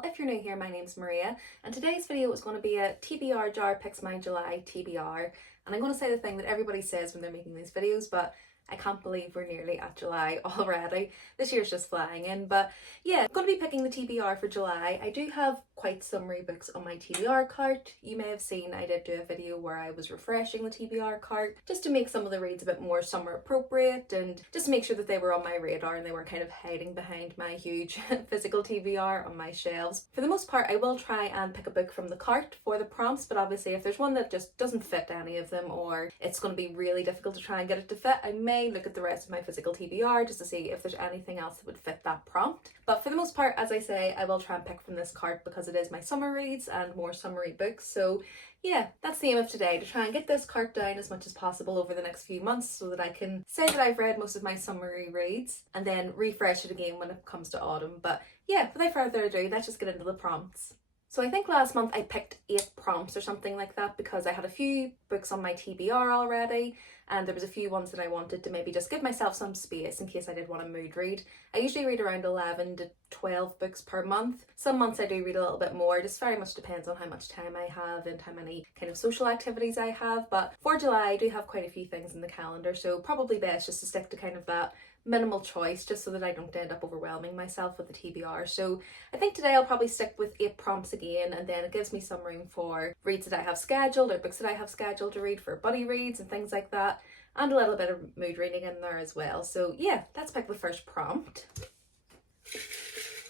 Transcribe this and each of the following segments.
channel. If you're new here, my name's Maria, and today's video is going to be a TBR Jar picks my July TBR. And I'm going to say the thing that everybody says when they're making these videos, but I can't believe we're nearly at July already. This year's just flying in. But yeah, I'm going to be picking the TBR for July. I do have quite summary books on my TBR cart. You may have seen I did do a video where I was refreshing the TBR cart just to make some of the reads a bit more summer appropriate and just to make sure that they were on my radar and they weren't kind of hiding behind my huge physical TBR on my shelves. For the most part, I will try and pick a book from the cart for the prompts, but obviously if there's one that just doesn't fit any of them or it's going to be really difficult to try and get it to fit, I may look at the rest of my physical TBR just to see if there's anything else that would fit that prompt. But for the most part, as I say, I will try and pick from this cart because it is my summer reads and more summery books. So yeah, that's the aim of today, to try and get this cart down as much as possible over the next few months so that I can say that I've read most of my summery reads and then refresh it again when it comes to autumn. But yeah, without further ado, let's just get into the prompts. So I think last month I picked 8 prompts or something like that because I had a few books on my TBR already and there was a few ones that I wanted to maybe just give myself some space in case I did want a mood read. I usually read around 11 to 12 books per month. Some months I do read a little bit more, just very much depends on how much time I have and how many kind of social activities I have. But for July I do have quite a few things in the calendar, so probably best just to stick to kind of that minimal choice just so that I don't end up overwhelming myself with the TBR. So I think today I'll probably stick with 8 prompts again, and then it gives me some room for reads that I have scheduled or books that I have scheduled to read for buddy reads and things like that, and a little bit of mood reading in there as well. So yeah, let's pick the first prompt.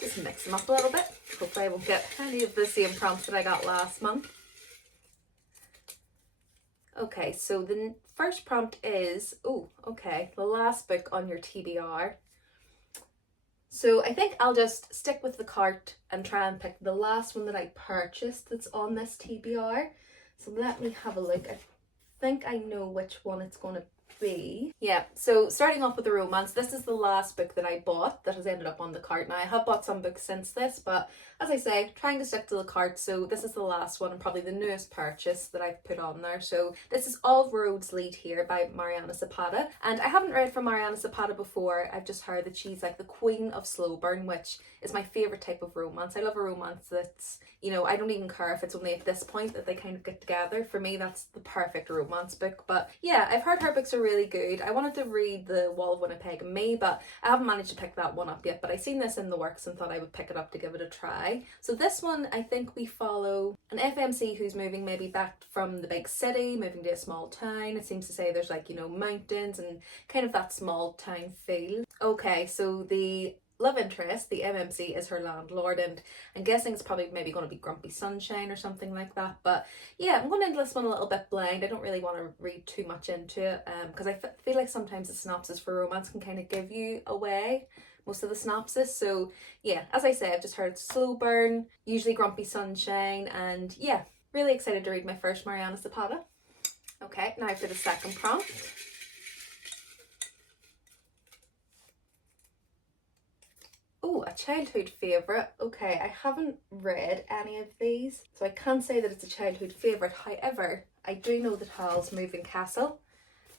Just mix them up a little bit. Hopefully I won't get any of the same prompts that I got last month. Okay, so the first prompt is, the last book on your TBR. So I think I'll just stick with the cart and try and pick the last one that I purchased that's on this TBR. So let me have a look. I think I know which one it's going to be. Yeah, so starting off with the romance, this is the last book that I bought that has ended up on the cart. Now I have bought some books since this, but as I say, trying to stick to the cart, so this is the last one and probably the newest purchase that I've put on there. So this is All Roads Lead Here by Mariana Zapata, and I haven't read from Mariana Zapata before. I've just heard that she's like the queen of slow burn, which is my favourite type of romance. I love a romance that's, you know, I don't even care if it's only at this point that they kind of get together. For me, that's the perfect romance book. But yeah, I've heard her books are really good. I wanted to read The Wall of Winnipeg and Me, but I haven't managed to pick that one up yet. But I seen this in the works and thought I would pick it up to give it a try. So this one, I think we follow an FMC who's moving maybe back from the big city, moving to a small town. It seems to say there's like, you know, mountains and kind of that small town feel. Okay, so the love interest, the MMC, is her landlord, and I'm guessing it's probably maybe going to be Grumpy Sunshine or something like that. But yeah, I'm going into this one a little bit blind. I don't really want to read too much into it because I feel like sometimes the synopsis for romance can kind of give you away most of the synopsis. So yeah, as I say, I've just heard slow burn, usually Grumpy Sunshine, and yeah, really excited to read my first Mariana Zapata. Okay, now for the second prompt. Oh, a childhood favourite. Okay, I haven't read any of these, so I can't say that it's a childhood favourite. However, I do know that Hal's Moving Castle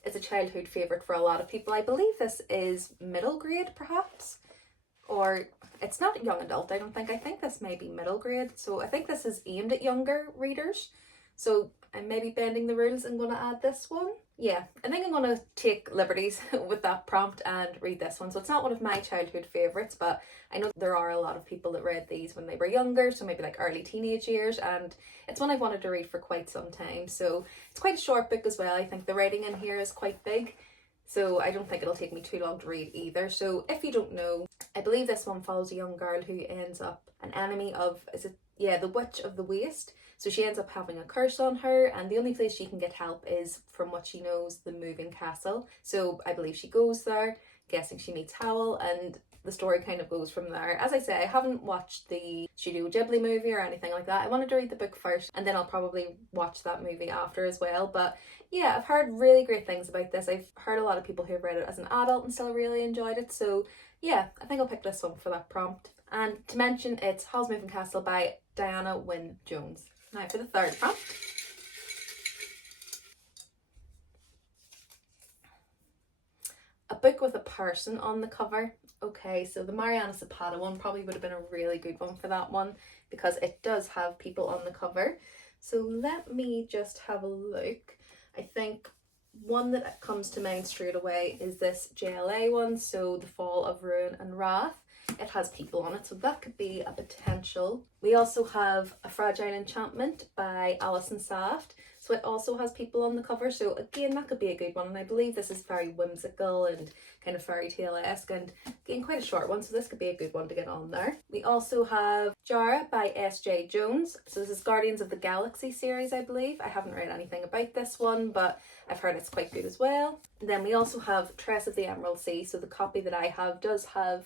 is a childhood favourite for a lot of people. I believe this is middle grade, perhaps, or it's not young adult, I don't think. I think this may be middle grade, so I think this is aimed at younger readers. So I'm maybe bending the rules and going to add this one. Yeah, I think I'm going to take liberties with that prompt and read this one. So it's not one of my childhood favourites, but I know there are a lot of people that read these when they were younger, so maybe like early teenage years, and it's one I've wanted to read for quite some time. So it's quite a short book as well. I think the writing in here is quite big, so I don't think it'll take me too long to read either. So if you don't know, I believe this one follows a young girl who ends up an enemy of, the Witch of the Waste. So she ends up having a curse on her, and the only place she can get help is, from what she knows, the Moving Castle. So I believe she goes there, guessing she meets Howl, and the story kind of goes from there. As I say, I haven't watched the Studio Ghibli movie or anything like that. I wanted to read the book first, and then I'll probably watch that movie after as well. But yeah, I've heard really great things about this. I've heard a lot of people who have read it as an adult and still really enjoyed it. So yeah, I think I'll pick this one for that prompt. And to mention, it's Hal's Moving Castle by Diana Wynne Jones. Now for the third prompt. A book with a person on the cover. Okay, so the Mariana Zapata one probably would have been a really good one for that one because it does have people on the cover. So let me just have a look. I think one that comes to mind straight away is this JLA one, so The Fall of Ruin and Wrath. It has people on it, so that could be a potential. We also have A Fragile Enchantment by Alison Saft. So it also has people on the cover, so again, that could be a good one. And I believe this is very whimsical and kind of fairy tale-esque, and again, quite a short one, so this could be a good one to get on there. We also have Jar by S.J. Jones. So this is Guardians of the Galaxy series, I believe. I haven't read anything about this one, but I've heard it's quite good as well. And then we also have Tress of the Emerald Sea. So the copy that I have does have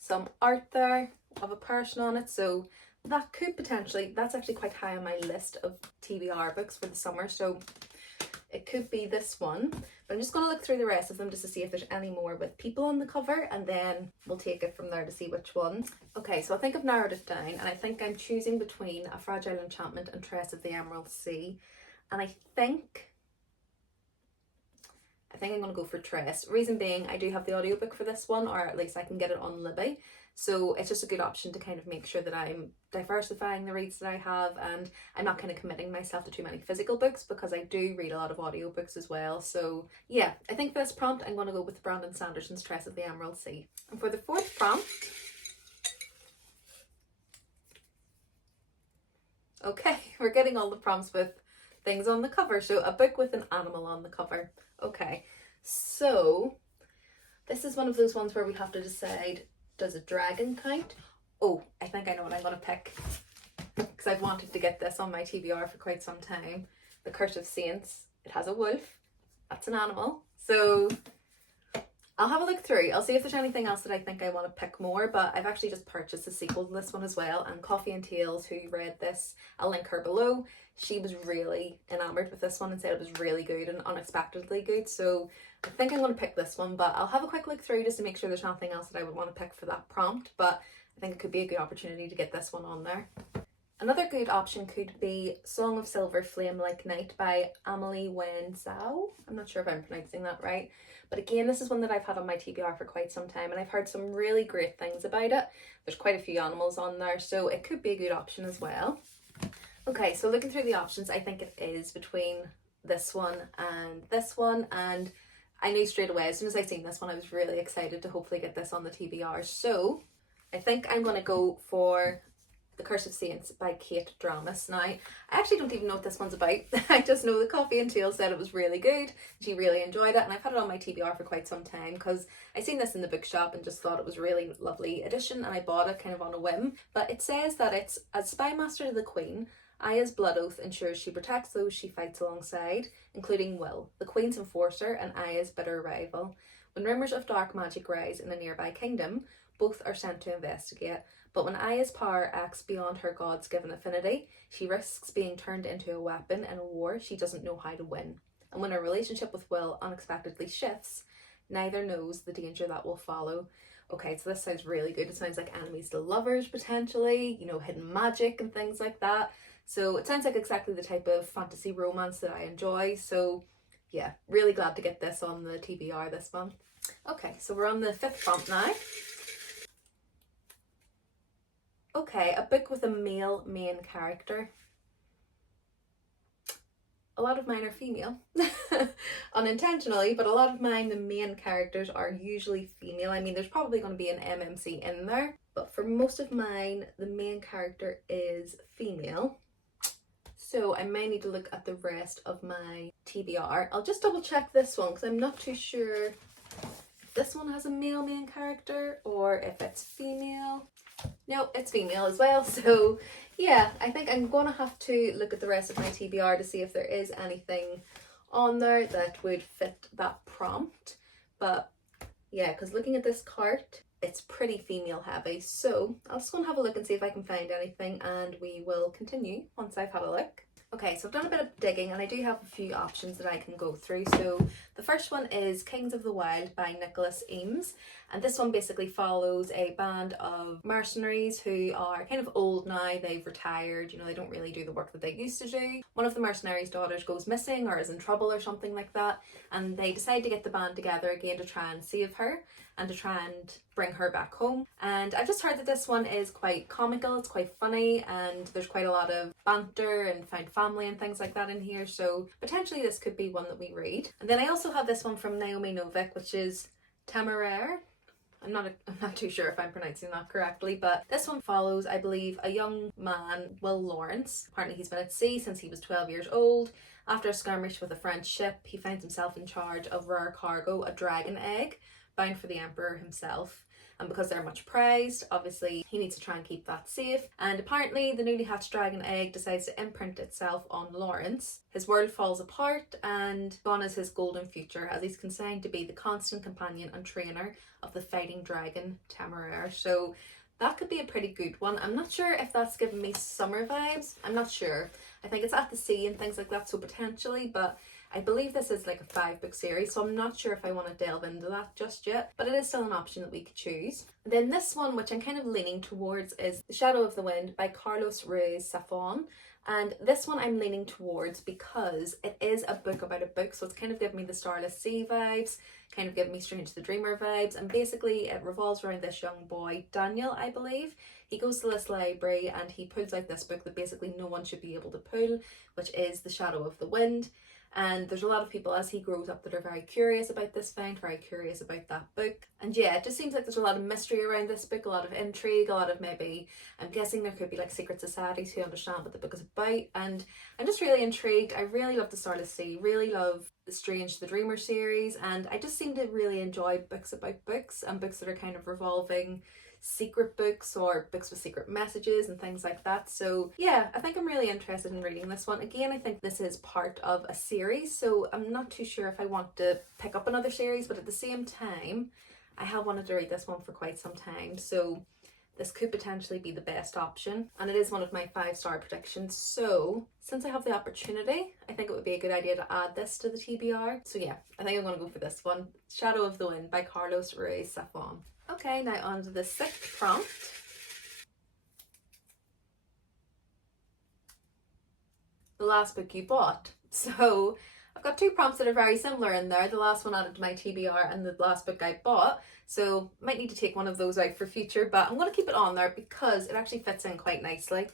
some art there of a person on it, so that could potentially, that's actually quite high on my list of TBR books for the summer, so it could be this one. But I'm just going to look through the rest of them just to see if there's any more with people on the cover, and then we'll take it from there to see which ones. Okay, so I think I've narrowed it down, and I think I'm choosing between A Fragile Enchantment and Tress of the Emerald Sea, and I think I'm going to go for Tress. Reason being, I do have the audiobook for this one, or at least I can get it on Libby. So it's just a good option to kind of make sure that I'm diversifying the reads that I have, and I'm not kind of committing myself to too many physical books because I do read a lot of audiobooks as well. So yeah, I think for this prompt, I'm going to go with Brandon Sanderson's Tress of the Emerald Sea. And for the fourth prompt, okay, we're getting all the prompts with things on the cover. So a book with an animal on the cover. Okay, so this is one of those ones where we have to decide, does a dragon count? Oh, I think I know what I'm going to pick because I've wanted to get this on my TBR for quite some time. The Curse of Saints. It has a wolf. That's an animal. So I'll have a look through. I'll see if there's anything else that I think I want to pick more, but I've actually just purchased a sequel to this one as well, and Coffee and Tales, who read this, I'll link her below. She was really enamored with this one and said it was really good and unexpectedly good, so I think I'm going to pick this one, but I'll have a quick look through just to make sure there's nothing else that I would want to pick for that prompt, but I think it could be a good opportunity to get this one on there. Another good option could be Song of Silver Flame Like Night by Amelie Wen Zhao. I'm not sure if I'm pronouncing that right. But again, this is one that I've had on my TBR for quite some time, and I've heard some really great things about it. There's quite a few animals on there, so it could be a good option as well. Okay, so looking through the options, I think it is between this one, and I knew straight away, as soon as I seen this one, I was really excited to hopefully get this on the TBR. So I think I'm going to go for The Curse of Saints by Kate Dramas. Now, I actually don't even know what this one's about. I just know the Coffee and Tales said it was really good. She really enjoyed it, and I've had it on my TBR for quite some time because I seen this in the bookshop and just thought it was a really lovely edition, and I bought it kind of on a whim. But it says that it's, as spy master to the Queen, Aya's blood oath ensures she protects those she fights alongside, including Will, the Queen's enforcer and Aya's bitter rival. When rumours of dark magic rise in a nearby kingdom, both are sent to investigate. But when Aya's power acts beyond her god's given affinity, she risks being turned into a weapon in a war she doesn't know how to win. And when her relationship with Will unexpectedly shifts, neither knows the danger that will follow. Okay, so this sounds really good. It sounds like enemies to lovers potentially, you know, hidden magic and things like that. So it sounds like exactly the type of fantasy romance that I enjoy. So yeah, really glad to get this on the TBR this month. Okay, so we're on the fifth prompt now. Okay, a book with a male main character. A lot of mine are female, unintentionally, but a lot of mine, the main characters are usually female. I mean, there's probably going to be an MMC in there, but for most of mine, the main character is female. So I may need to look at the rest of my TBR. I'll just double check this one because I'm not too sure if this one has a male main character or if it's female. No, it's female as well. So yeah, I think I'm going to have to look at the rest of my TBR to see if there is anything on there that would fit that prompt. But yeah, because looking at this cart, it's pretty female heavy. So I'll just go and have a look and see if I can find anything, and we will continue once I've had a look. Okay, so I've done a bit of digging and I do have a few options that I can go through. So the first one is Kings of the Wild by Nicholas Eames. And this one basically follows a band of mercenaries who are kind of old now, they've retired, you know, they don't really do the work that they used to do. One of the mercenaries' daughters goes missing or is in trouble or something like that, and they decide to get the band together again to try and save her and to try and bring her back home. And I've just heard that this one is quite comical, it's quite funny, and there's quite a lot of banter and found family and things like that in here, so potentially this could be one that we read. And then I also have this one from Naomi Novik, which is Temeraire. I'm not too sure if I'm pronouncing that correctly, but this one follows, I believe, a young man, Will Lawrence. Apparently he's been at sea since he was 12 years old. After a skirmish with a French ship, he finds himself in charge of rare cargo, a dragon egg, bound for the Emperor himself. And because they're much prized, obviously he needs to try and keep that safe. And apparently the newly hatched dragon egg decides to imprint itself on Lawrence. His world falls apart and gone is his golden future, as he's consigned to be the constant companion and trainer of the fighting dragon Temeraire. So that could be a pretty good one. I'm not sure if that's giving me summer vibes. I'm not sure. I think it's at the sea and things like that, so potentially, but I believe this is like a 5-book series, so I'm not sure if I want to delve into that just yet, but it is still an option that we could choose. And then this one, which I'm kind of leaning towards, is The Shadow of the Wind by Carlos Ruiz Zafón. And this one I'm leaning towards because it is a book about a book, so it's kind of giving me the Starless Sea vibes, kind of giving me Strange the Dreamer vibes, and basically it revolves around this young boy, Daniel, I believe. He goes to this library and he pulls out this book that basically no one should be able to pull, which is The Shadow of the Wind. And there's a lot of people as he grows up that are very curious about this find, very curious about that book. And yeah, it just seems like there's a lot of mystery around this book, a lot of intrigue, a lot of maybe, I'm guessing there could be like secret societies who understand what the book is about. And I'm just really intrigued. I really love the Starless Sea, really love the Strange the Dreamer series, and I just seem to really enjoy books about books and books that are kind of revolving secret books or books with secret messages and things like that. So yeah, I think I'm really interested in reading this one. Again, I think this is part of a series, so I'm not too sure if I want to pick up another series, but at the same time I have wanted to read this one for quite some time, so this could potentially be the best option, and it is one of my 5-star predictions. So since I have the opportunity, I think it would be a good idea to add this to the TBR. So yeah, I think I'm going to go for this one, Shadow of the Wind by Carlos Ruiz Zafón. Okay, now on to the 6th prompt. The last book you bought. So I've got 2 prompts that are very similar in there. The last one added to my TBR and the last book I bought. So might need to take one of those out for future, but I'm going to keep it on there because it actually fits in quite nicely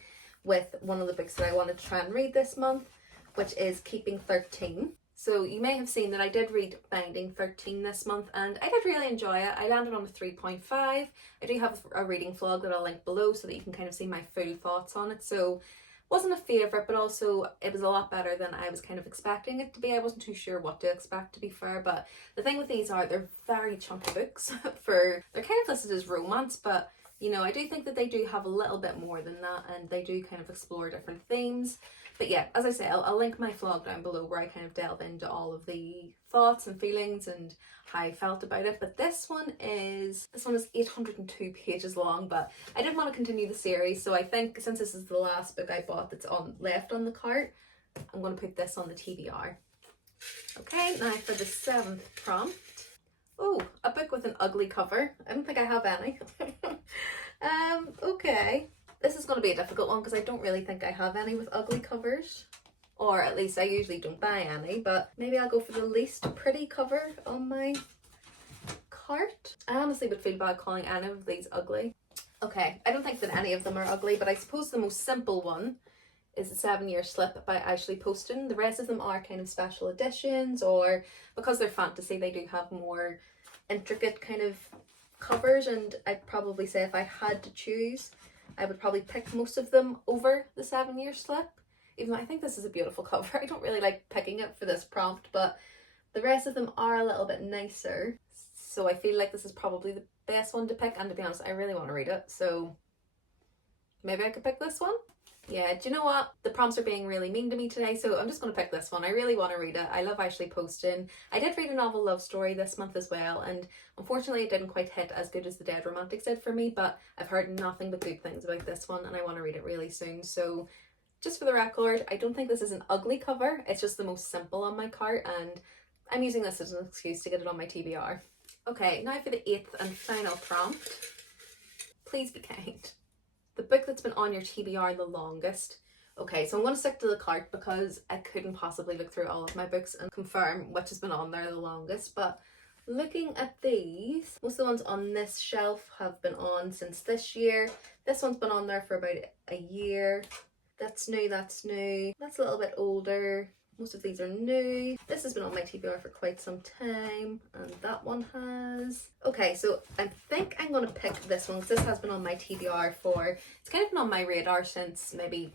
with one of the books that I wanted to try and read this month, which is Keeping 13. So you may have seen that I did read Binding 13 this month and I did really enjoy it. I landed on a 3.5. I do have a reading vlog that I'll link below so that you can kind of see my full thoughts on it. So wasn't a favourite, but also it was a lot better than I was kind of expecting it to be. I wasn't too sure what to expect, to be fair, but the thing with these are they're very chunky books. They're kind of listed as romance, but you know, I do think that they do have a little bit more than that and they do kind of explore different themes. But yeah, as I say, I'll link my vlog down below where I kind of delve into all of the thoughts and feelings and how I felt about it. But this one is 802 pages long, but I did want to continue the series, so I think since this is the last book I bought that's left on the cart, I'm going to put this on the TBR. Okay, now for the 7th prompt. Oh, a book with an ugly cover. I don't think I have any. Okay. This is going to be a difficult one because I don't really think I have any with ugly covers. Or at least I usually don't buy any, but maybe I'll go for the least pretty cover on my cart. I honestly would feel bad calling any of these ugly. Okay, I don't think that any of them are ugly, but I suppose the most simple one is The 7-Year Slip by Ashley Poston. The rest of them are kind of special editions, or because they're fantasy, they do have more intricate kind of covers, and I'd probably say if I had to choose, I would probably pick most of them over The 7-Year Slip, even though I think this is a beautiful cover. I don't really like picking it for this prompt, but the rest of them are a little bit nicer, so I feel like this is probably the best one to pick, and to be honest, I really want to read it, so maybe I could pick this one. Yeah, do you know what? The prompts are being really mean to me today, so I'm just going to pick this one. I really want to read it. I love Ashley Poston. I did read a novel love story this month as well, and unfortunately it didn't quite hit as good as The Dead Romantics did for me, but I've heard nothing but good things about this one and I want to read it really soon. So Just for the record, I don't think this is an ugly cover, it's just the most simple on my cart, and I'm using this as an excuse to get it on my TBR. Okay, now for the 8th and final prompt. Please be kind. The book that's been on your TBR the longest. Okay, so I'm going to stick to the cart because I couldn't possibly look through all of my books and confirm which has been on there the longest, but looking at these, most of the ones on this shelf have been on since this year. This one's been on there for about a year. That's new, that's new. That's a little bit older. Most of these are new. This has been on my TBR for quite some time, and that one has. Okay, so I think I'm going to pick this one because this has been on my TBR for, it's kind of been on my radar since maybe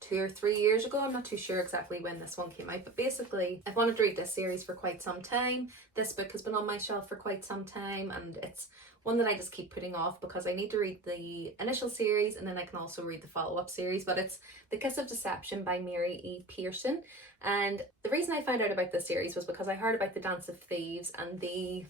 2 or 3 years ago. I'm not too sure exactly when this one came out, but basically I've wanted to read this series for quite some time. This book has been on my shelf for quite some time, and it's one that I just keep putting off because I need to read the initial series and then I can also read the follow-up series, but it's The Kiss of Deception by Mary E. Pearson. And the reason I found out about this series was because I heard about the Dance of Thieves and the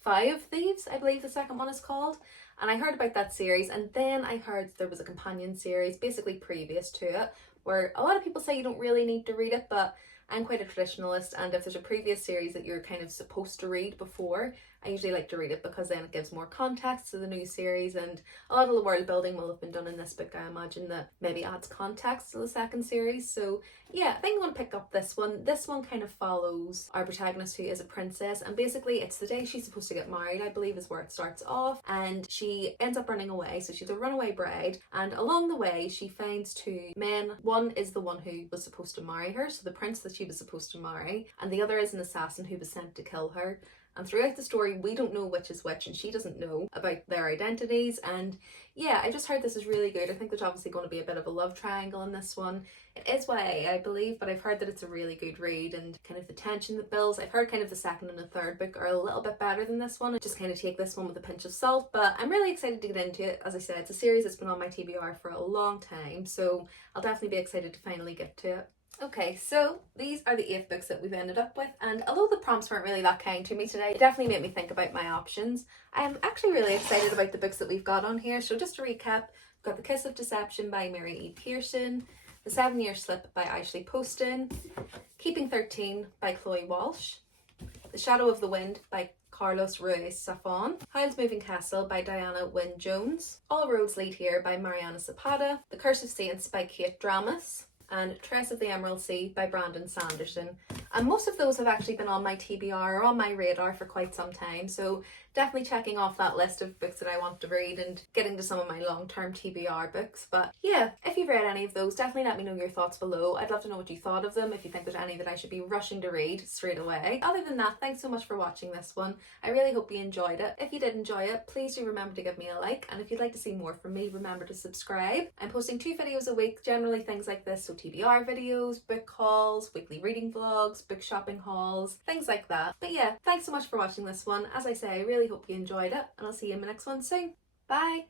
Five Thieves, I believe the second one is called. And I heard about that series, and then I heard there was a companion series basically previous to it, where a lot of people say you don't really need to read it, but I'm quite a traditionalist, and if there's a previous series that you're kind of supposed to read before, I usually like to read it because then it gives more context to the new series, and a lot of the world building will have been done in this book, I imagine, that maybe adds context to the second series. So yeah, I think I'm going to pick up this one. This one kind of follows our protagonist, who is a princess, and basically it's the day she's supposed to get married, I believe is where it starts off, and she ends up running away. So she's a runaway bride, and along the way she finds two men. One is the one who was supposed to marry her, so the prince that she was supposed to marry, and the other is an assassin who was sent to kill her. And throughout the story, we don't know which is which, and she doesn't know about their identities. And yeah, I just heard this is really good. I think there's obviously going to be a bit of a love triangle in this one. It is YA, I believe, but I've heard that it's a really good read, and kind of the tension that builds. I've heard kind of the second and the third book are a little bit better than this one. I just kind of take this one with a pinch of salt, but I'm really excited to get into it. As I said, it's a series that's been on my TBR for a long time, so I'll definitely be excited to finally get to it. Okay, so these are the 8 books that we've ended up with, and although the prompts weren't really that kind to me today, it definitely made me think about my options. I'm actually really excited about the books that we've got on here. So just to recap, we've got The Kiss of Deception by Mary E. Pearson, The 7-Year Slip by Ashley Poston, Keeping 13 by Chloe Walsh, The Shadow of the Wind by Carlos Ruiz Zafón, Howl's Moving Castle by Diana Wynne Jones, All Roads Lead Here by Mariana Zapata, The Curse of Saints by Kate Dramas, and Tress of the Emerald Sea by Brandon Sanderson. And most of those have actually been on my TBR or on my radar for quite some time, so definitely checking off that list of books that I want to read and getting to some of my long-term TBR books. But yeah, if you've read any of those, definitely let me know your thoughts below. I'd love to know what you thought of them, if you think there's any that I should be rushing to read straight away. Other than that, thanks so much for watching this one. I really hope you enjoyed it. If you did enjoy it, please do remember to give me a like, and if you'd like to see more from me, remember to subscribe. I'm posting 2 videos a week, generally things like this, so TBR videos, book hauls, weekly reading vlogs, book shopping hauls, things like that. But yeah, thanks so much for watching this one. As I say, I really hope you enjoyed it, and I'll see you in my next one soon. Bye!